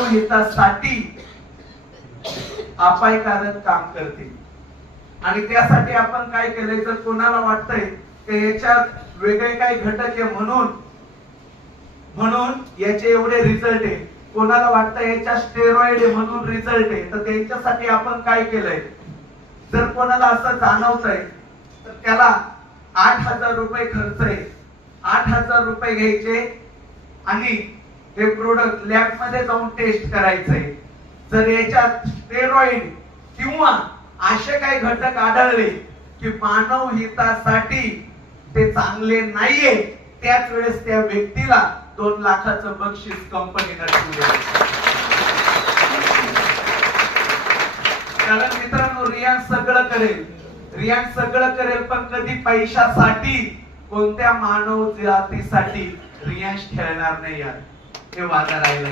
हितासाठी अपायकारक काम करते। आणि त्यासाठी आपण काय केलंय, जर कोणाला वाटतंय की याच्यात वेगळे काही घटक आहे म्हणून याचे एवढे रिझल्ट आहे, कोणाला वाटतं याच्या स्टेरॉइड आहे म्हणून रिझल्ट आहे, तर त्याच्यासाठी आपण काय केलंय, जर कोणाला असं जाणवतंय तर त्याला 8,000 रुपये खर्च आहे, 8,000 रुपये घ्यायचे आणि हे प्रोडक्ट लॅब मध्ये जाऊन टेस्ट करायचंय। जर याच्यात स्टेरॉइड किंवा असे काही घटक आढळले की मानव हितासाठी ते चांगले नाहीये, त्याच वेळेस त्या व्यक्तीला 2 लाखाचं बक्षीस कंपनीने दिलं। कारण मित्रांनो, रियाज सगळं करेल पण कधी पैशासाठी, कोणत्या मानव जातीसाठी रियाज खेळणार नाही यार, हे वादा राहिलं।